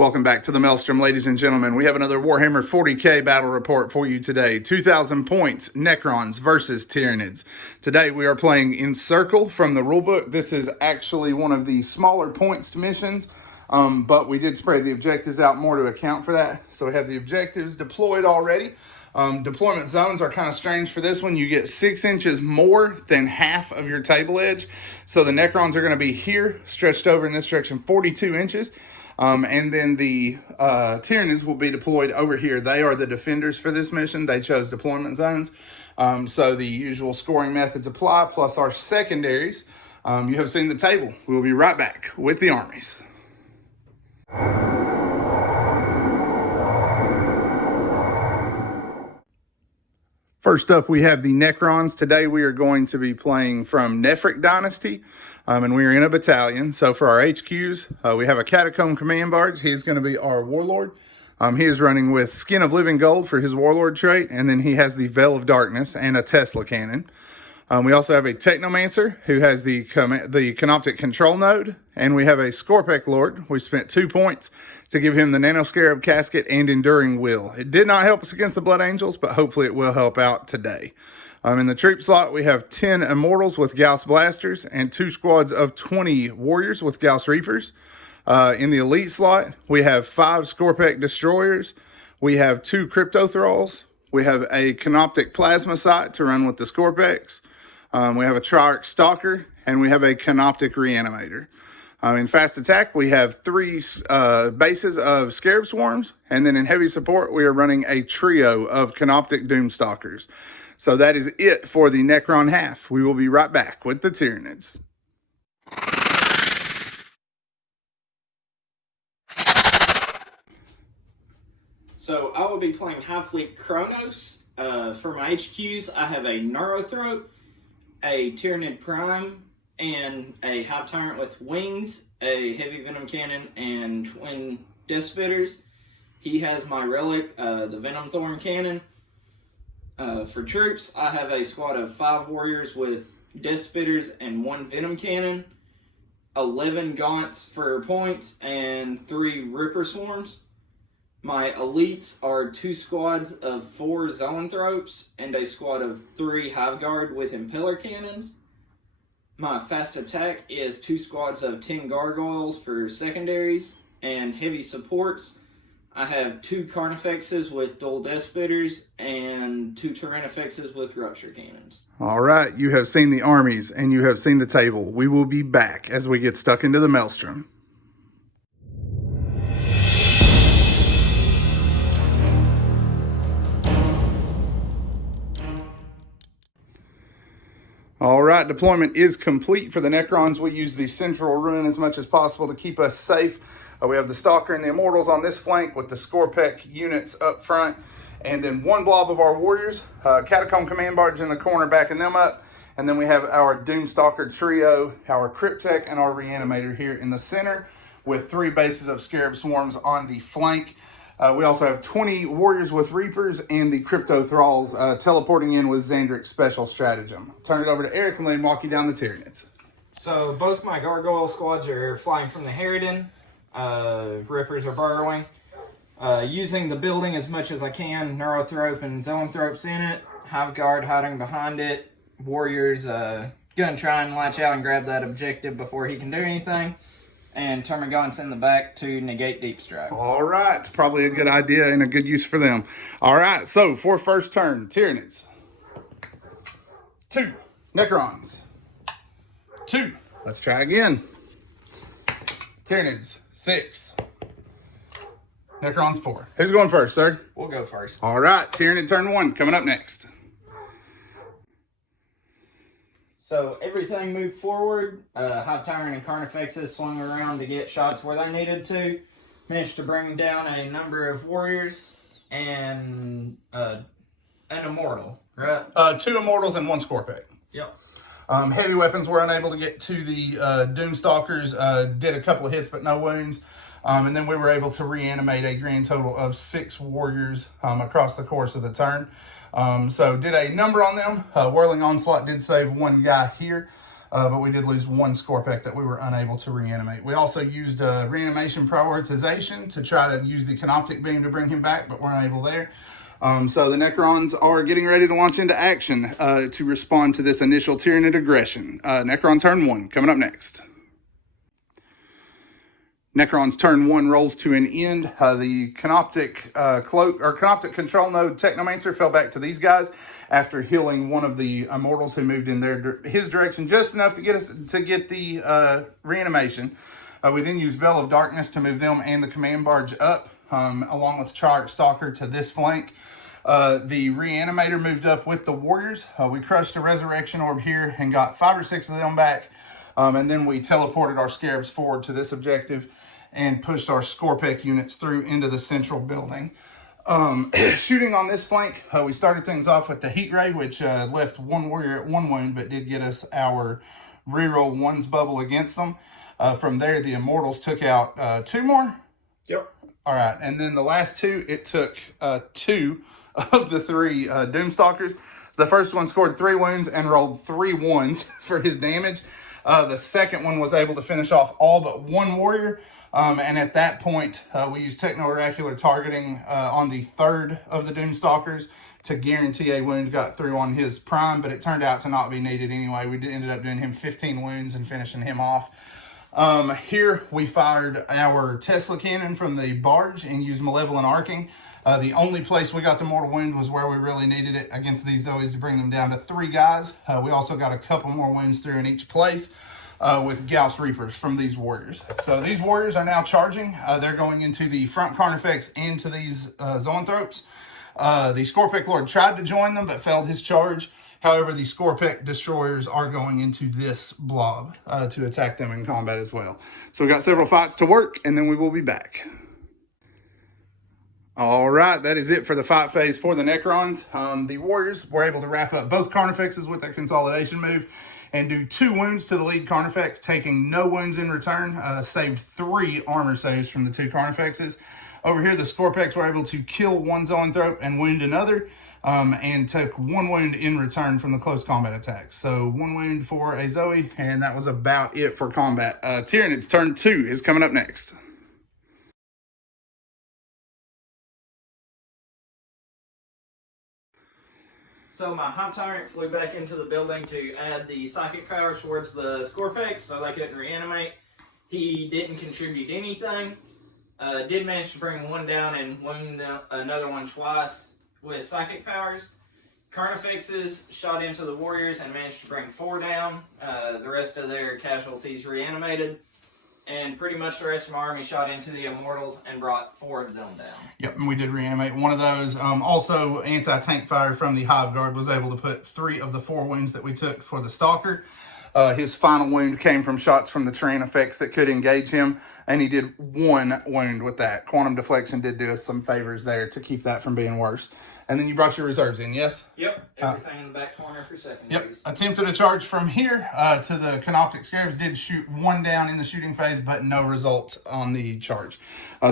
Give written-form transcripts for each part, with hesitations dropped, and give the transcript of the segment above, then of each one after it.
Welcome back to the Maelstrom, ladies and gentlemen. We have another Warhammer 40k battle report for you today. 2,000 points, Necrons versus Tyranids. Today we are playing Encircle from the rulebook. This is actually one of the smaller points missions, but we did spread the objectives out more to account for that. So we have the objectives deployed already. Deployment zones are kind of strange for this one. You get 6 inches more than half of your table edge. So the Necrons are going to be here, stretched over in this direction 42 inches. And then the Tyranids will be deployed over here. They are the defenders for this mission. They chose deployment zones. So the usual scoring methods apply, plus our secondaries. You have seen the table. We'll be right back with the armies. First up, we have the Necrons. Today we are going to be playing from Nefric Dynasty. And we are in a battalion. So for our HQs, we have a Catacomb Command Barge. He's going to be our Warlord. He is running with Skin of Living Gold for his Warlord trait. And then he has the Veil of Darkness and a Tesla Cannon. We also have a Technomancer who has the Canoptic Control Node. And we have a Scorpek Lord. We spent 2 points to give him the Nanoscarab Casket and Enduring Will. It did not help us against the Blood Angels, but hopefully it will help out today. In the troop slot, we have 10 Immortals with Gauss Blasters and 2 squads of 20 Warriors with Gauss Reapers. In the Elite slot, we have 5 Scorpek Destroyers. We have 2 Crypto Thralls. We have a Canoptic Plasma Sight to run with the Scorpeks. We have a Triarch Stalker, and we have a Canoptic Reanimator. In Fast Attack, we have 3 bases of Scarab Swarms, and then in Heavy Support, we are running a trio of Canoptic Doomstalkers. So that is it for the Necron half. We will be right back with the Tyranids. So I will be playing Hive Fleet Kronos. For my HQs, I have a Neurothroat, a Tyranid Prime, and a Hive Tyrant with Wings, a Heavy Venom Cannon, and twin Death Spitters. He has my relic, the Venom Thorn Cannon. For troops, I have a squad of 5 Warriors with Death Spitters and 1 Venom Cannon, 11 Gaunts for points, and 3 Ripper Swarms. My Elites are 2 squads of 4 Zoanthropes and a squad of 3 Hive Guard with Impeller Cannons. My Fast Attack is 2 squads of 10 Gargoyles for secondaries and heavy supports. I have 2 Carnifexes with dual Death Spitters and 2 Tyrannifexes with Rupture Cannons. All right, you have seen the armies and you have seen the table. We will be back as we get stuck into the Maelstrom. All right, deployment is complete for the Necrons. We use the central ruin as much as possible to keep us safe. We have the Stalker and the Immortals on this flank with the Scorpek units up front. And then 1 blob of our Warriors, Catacomb Command Barge in the corner backing them up. And then we have our Doomstalker trio, our Cryptek, and our Reanimator here in the center with 3 bases of Scarab Swarms on the flank. We also have 20 Warriors with Reapers and the Crypto Thralls teleporting in with Xandric's special stratagem. Turn it over to Eric and let him walk you down the Tyranids. So both my Gargoyle squads are flying from the Harridan. Rippers are burrowing. Using the building as much as I can, Neurothrope and Zoanthropes in it, Hive Guard hiding behind it, Warriors gonna try and latch out and grab that objective before he can do anything, and Termagant's in the back to negate Deep Strike. All right, probably a good idea and a good use for them. All right, so for first turn, Tyranids. 2, Necrons. 2, let's try again. Tyranids. 6. Necrons 4. Who's going first, sir? We'll go first. All right, Tyranid Turn 1 coming up next. So everything moved forward. Hive Tyrant and Carnifexes swung around to get shots where they needed to. Managed to bring down a number of Warriors and an Immortal, right? 2 Immortals and 1 Scorpek. Yep. Heavy weapons were unable to get to the Doomstalkers. Did a couple of hits, but no wounds. And then we were able to reanimate a grand total of 6 Warriors across the course of the turn. So did a number on them. Whirling Onslaught did save 1 guy here. but we did lose one Scorpek that we were unable to reanimate. We also used reanimation prioritization to try to use the Canoptic Beam to bring him back, but weren't able there. So the Necrons are getting ready to launch into action to respond to this initial Tyranid aggression. Necron Turn 1 coming up next. Necron's Turn 1 rolls to an end. The Canoptic Canoptic Control Node Technomancer fell back to these guys after healing one of the Immortals who moved in his direction just enough to get the reanimation. We then used Veil of Darkness to move them and the command barge up, along with Chart Stalker to this flank. The Reanimator moved up with the Warriors. We crushed a Resurrection Orb here and got 5 or 6 of them back. And then we teleported our Scarabs forward to this objective and pushed our Scorpek units through into the central building. Shooting on this flank, we started things off with the Heat Ray, which left one Warrior at 1 wound, but did get us our reroll 1's bubble against them. From there, the Immortals took out 2 more. Yep. All right, and then the last 2, it took 2 of the 3 Doomstalkers. The first one scored 3 wounds and rolled 3 1s for his damage. The second one was able to finish off all but 1 Warrior. And at that point, we used Techno-Oracular targeting on the 3rd of the Doomstalkers to guarantee a wound got through on his prime, but it turned out to not be needed anyway. We ended up doing him 15 wounds and finishing him off. Here we fired our Tesla cannon from the barge and used Malevolent Arcing. The only place we got the mortal wound was where we really needed it against these Zoes to bring them down to 3 guys. We also got a couple more wounds through in each place. With Gauss Reapers from these Warriors. So these Warriors are now charging. They're going into the front Carnifex into these Zoanthropes. The Scorpek Lord tried to join them, but failed his charge. However, the Scorpek Destroyers are going into this blob to attack them in combat as well. So we got several fights to work, and then we will be back. All right, that is it for the fight phase for the Necrons. The Warriors were able to wrap up both Carnifexes with their consolidation move and do 2 wounds to the lead Carnifex, taking no wounds in return. Saved 3 armor saves from the 2 Carnifexes. Over here, the Scorpeks were able to kill 1 Zoanthrope and wound another, and took 1 wound in return from the close combat attacks. So 1 wound for a Zoe, and that was about it for combat. Tyranid's Turn 2 is coming up next. So my Hive Tyrant flew back into the building to add the psychic power towards the Scorpex so they couldn't reanimate. He didn't contribute anything. Did manage to bring 1 down and wound another one twice with psychic powers. Carnifexes shot into the Warriors and managed to bring 4 down. The rest of their casualties reanimated. And pretty much the rest of my army shot into the Immortals and brought 4 of them down. Yep, and we did reanimate 1 of those. Also, anti-tank fire from the Hive Guard was able to put 3 of the 4 wounds that we took for the Stalker. His final wound came from shots from the terrain effects that could engage him, and he did 1 wound with that. Quantum Deflection did do us some favors there to keep that from being worse. And then you brought your reserves in, yes? Yep, everything in the back corner for secondaries. Yep, attempted a charge from here to the Canoptic Scarabs. Did shoot 1 down in the shooting phase, but no result on the charge.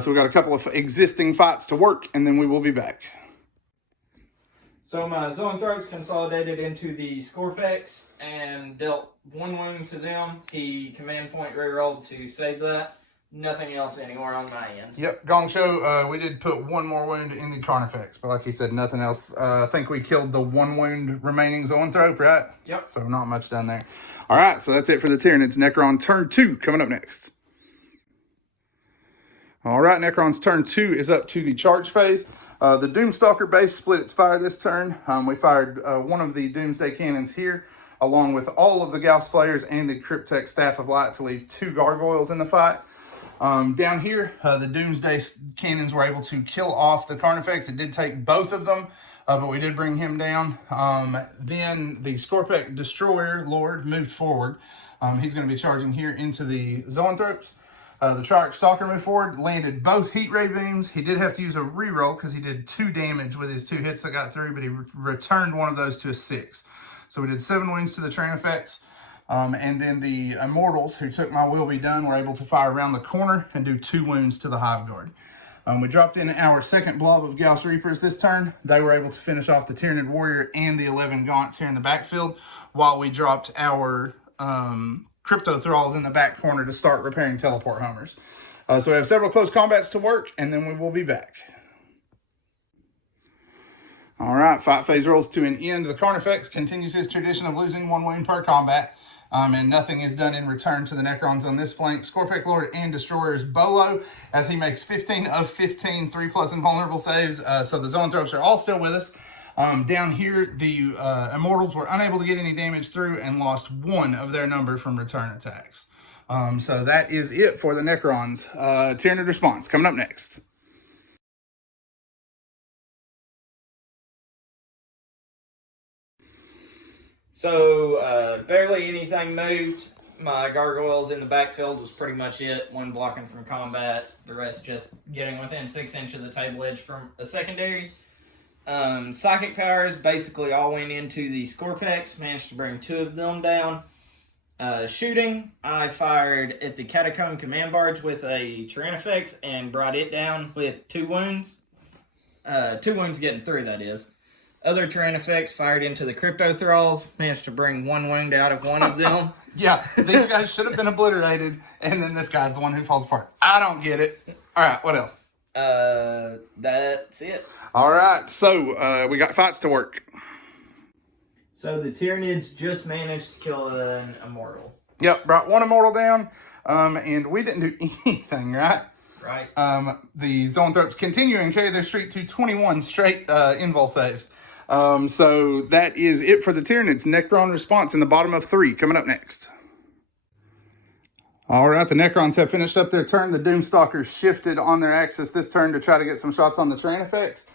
So we got a couple of existing fights to work, and then we will be back. So my Zoanthropes consolidated into the Scorpex and dealt 1 wound to them. He command point rerolled to save that. Nothing else anywhere on my end. Yep, Gong Show, we did put 1 more wound in the Carnifex, but like he said, nothing else. I think we killed the 1 wound remaining Zoanthrope, right? Yep. So not much done there. All right, so that's it for the Tyranids. Necron Turn 2 coming up next. All right, Necron's Turn 2 is up to the charge phase. The Doomstalker base split its fire this turn. We fired 1 of the Doomsday Cannons here, along with all of the Gauss Flayers and the Cryptek Staff of Light to leave 2 Gargoyles in the fight. Down here, the Doomsday Cannons were able to kill off the Carnifex. It did take both of them, but we did bring him down. Then the Scorpek Destroyer Lord moved forward. He's going to be charging here into the Zoanthropes. The Triarch Stalker moved forward, landed both Heat Ray Beams. He did have to use a reroll because he did 2 damage with his 2 hits that got through, but he returned 1 of those to a 6. So we did 7 wounds to the train effects. And then the Immortals, who took my Will Be Done, were able to fire around the corner and do 2 wounds to the Hive Guard. We dropped in our second blob of Gauss Reapers this turn. They were able to finish off the Tyranid Warrior and the 11 Gaunts here in the backfield, while we dropped our crypto thralls in the back corner to start repairing teleport homers. So we have several close combats to work, and then we will be back. All right, fight phase rolls to an end. The Carnifex continues his tradition of losing 1 wound per combat, and nothing is done in return to the Necrons on this flank. Scorpec Lord and Destroyer's Bolo, as he makes 15 of 15 3+ invulnerable saves. So the Zoanthropes are all still with us. Down here, the Immortals were unable to get any damage through and lost 1 of their number from return attacks. So that is it for the Necrons. Tyranid response coming up next. So, barely anything moved. My gargoyles in the backfield was pretty much it. 1 blocking from combat, the rest just getting within 6 inches of the table edge from a secondary. Psychic powers basically all went into the Scorpex, managed to bring 2 of them down. Shooting, I fired at the Catacomb Command Barge with a Tyranifex and brought it down with 2 wounds. 2 wounds getting through, that is. Other Tyranifex fired into the Crypto Thralls, managed to bring 1 wound out of one of them. Yeah, these guys should have been obliterated, and then this guy's the one who falls apart. I don't get it. All right, what else? That's it. All right, so we got fights to work. So the Tyranids just managed to kill an Immortal. Yep, brought 1 Immortal down, and we didn't do anything, right? Right. The Zoanthropes continue and carry their streak to 21 straight invul saves. So that is it for the Tyranids. Necron response in the bottom of 3 coming up next. All right, the Necrons have finished up their turn. The Doomstalkers shifted on their axis this turn to try to get some shots on the Tyranifex.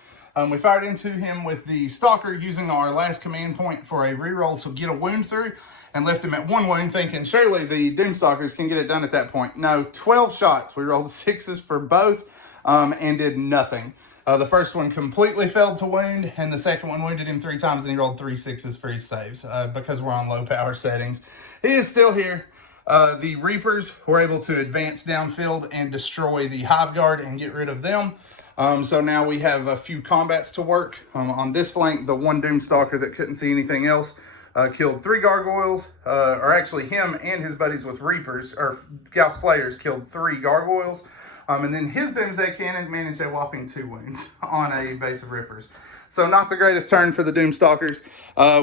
We fired into him with the Stalker using our last command point for a reroll to get a wound through, and left him at 1 wound, thinking surely the Doomstalkers can get it done at that point. No, 12 shots. We rolled 6s for both and did nothing. The first one completely failed to wound, and the second one wounded him 3 times, and he rolled 3 6s for his saves because we're on low power settings. He is still here. The Reapers were able to advance downfield and destroy the Hive Guard and get rid of them. So now we have a few combats to work. On this flank, the 1 Doomstalker that couldn't see anything else killed 3 Gargoyles, or actually him and his buddies with Reapers, or Gauss Flayers, killed 3 Gargoyles. And then his Doomsday Cannon managed a whopping 2 wounds on a base of Rippers. So not the greatest turn for the Doomstalkers.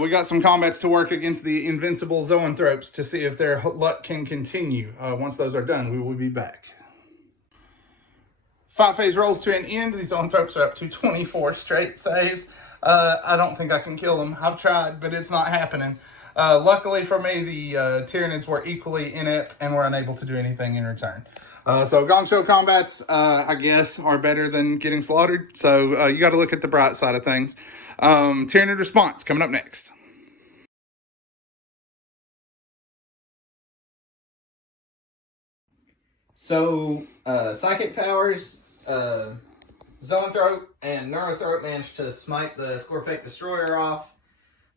We got some combats to work against the invincible Zoanthropes to see if their luck can continue. Once those are done, we will be back. Fight phase rolls to an end. These Zoanthropes are up to 24 straight saves. I don't think I can kill them. I've tried, but it's not happening. Luckily for me, the Tyranids were equally inept and were unable to do anything in return. So Gong Show combats, I guess, are better than getting slaughtered. So you got to look at the bright side of things. Tyranid response coming up next. So, Psychic powers, Zoanthrope and Neurothrope managed to smite the Scorpec Destroyer off.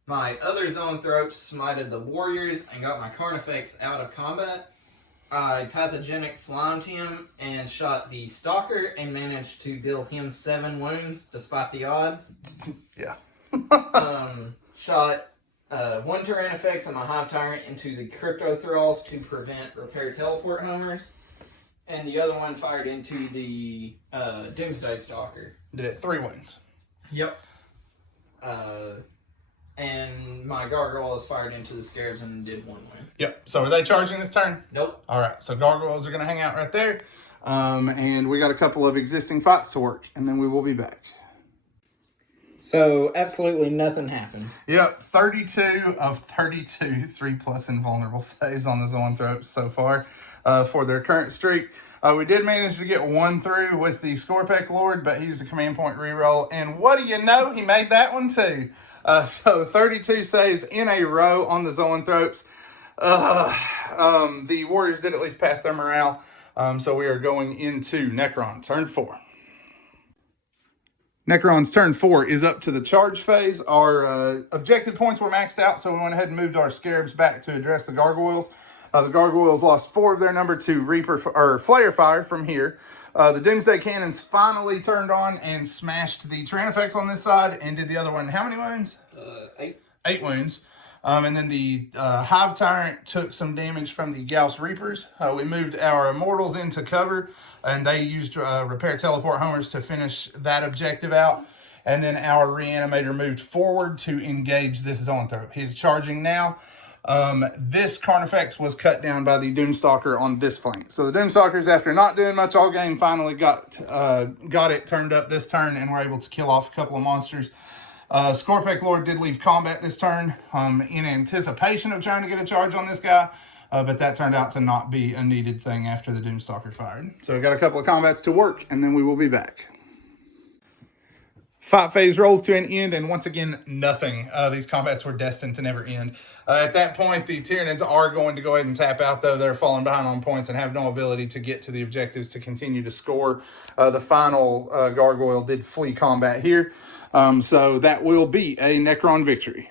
My other Zoanthropes smited the Warriors and got my Carnifex out of combat. I pathogenic slimed him and shot the Stalker and managed to deal him 7 wounds despite the odds. Yeah. Shot 1 Tyranifex and my Hive Tyrant into the Crypto Thralls to prevent repair teleport homers. And the other one fired into the Doomsday Stalker. Did it 3 wounds. Yep. And my Gargoyles fired into the Scarabs and did 1 wound. Yep. So are they charging this turn? Nope. All right. So Gargoyles are going to hang out right there. And we got a couple of existing fights to work, and then we will be back. So absolutely nothing happened. Yep. 32 of 32 3+ invulnerable saves on the Zoanthropes so far for their current streak. We did manage to get 1 through with the Scorpec Lord, but he used a command point reroll. And what do you know? He made that one too. So 32 saves in a row on the Zoanthropes. The Warriors did at least pass their morale. So we are going into Necron turn 4. Necron's turn 4 is up to the charge phase. Our objective points were maxed out, so we went ahead and moved our Scarabs back to address the Gargoyles. The Gargoyles lost 4 of their number to Reaper or Flare Fire from here. The Doomsday Cannons finally turned on and smashed the Tyranifex on this side and did the other one. How many wounds? 8. 8 wounds. And then the Hive Tyrant took some damage from the Gauss Reapers. We moved our Immortals into cover, and they used Repair Teleport Homers to finish that objective out. And then our Reanimator moved forward to engage this Zoanthrope. He's charging now. This Carnifex was cut down by the Doomstalker on this flank. So the Doomstalkers, after not doing much all game, finally got it turned up this turn and were able to kill off a couple of monsters. Scorpec Lord did leave combat this turn in anticipation of trying to get a charge on this guy, but that turned out to not be a needed thing after the Doomstalker fired. So we got a couple of combats to work, and then we will be back. Fight phase rolls to an end, and once again, nothing. These combats were destined to never end. At that point, the Tyranids are going to go ahead and tap out, though. They're falling behind on points and have no ability to get to the objectives to continue to score. The final Gargoyle did flee combat here, so that will be a Necron victory.